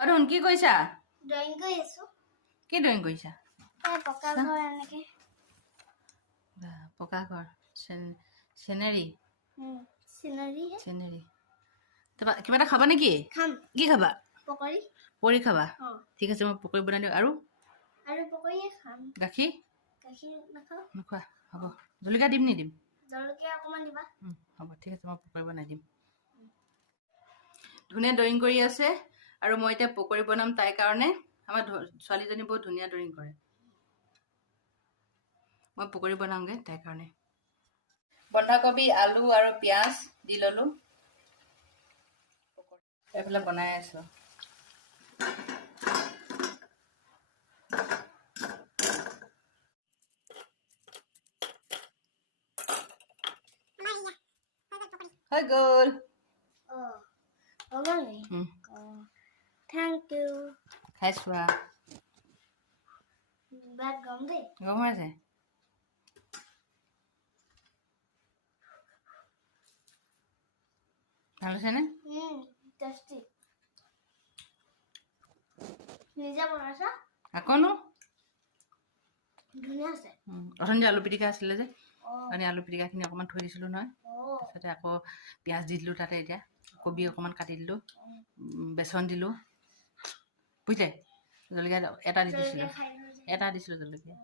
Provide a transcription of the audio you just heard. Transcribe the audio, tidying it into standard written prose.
অৰুণ কি কৈছা? ড্ৰয়িং কৰি আছো। কি ড্ৰয়িং কৰিছা? পকা ঘৰ এনেকে। পকা ঘৰ চিনেৰী চিনাৰী তাৰপৰা কিবা এটা খাবা নেকি? খাম। কি খাবা? পকৰি। পকৰি খাবা? ঠিক আছে, মই পকৰি বনাই দিওঁ। আৰু পকৰিয়ে খাম। গাখীৰ নাখাওঁ। নোখোৱা? হ'ব। জলকীয়া দিম নিদিম? জলকীয়া অকণমান দিবা। হ'ব, ঠিক আছে, মই পকৰি বনাই দিম। ধুনীয়া ড্ৰয়িং কৰি আছে আৰু মই এতিয়া পকৰি বনাম তাইৰ কাৰণে। আমাৰ ছোৱালীজনী বহুত ধুনীয়া ড্ৰয়িং কৰে। মই পকৰি বনাওঁগৈ তাইৰ কাৰণে। বন্ধাকবি, আলু আৰু পিঁয়াজ দি ল'লোঁ। এইফালে বনাই আছোঁ। হৈ গ'ল। Thank you. খাই চোৱা। গম দেই। গম আছে। ভাল হৈছেনে? টেষ্টি। নিজে বনাইছা? আকৌনো ধুনীয়া আছে। অথনি আলু পিটিকা আছিলে যে, মানে আলু পিটিকাখিনি অকণমান থৈ দিছিলোঁ নহয়। তাৰপিছতে আকৌ পিঁয়াজ দি দিলোঁ তাতে। এতিয়া কবি অকণমান কাটি দিলোঁ, বেচন দিলোঁ, বুজিলে? জলকীয়া এটা দি দিছিলোঁ, জলকীয়া।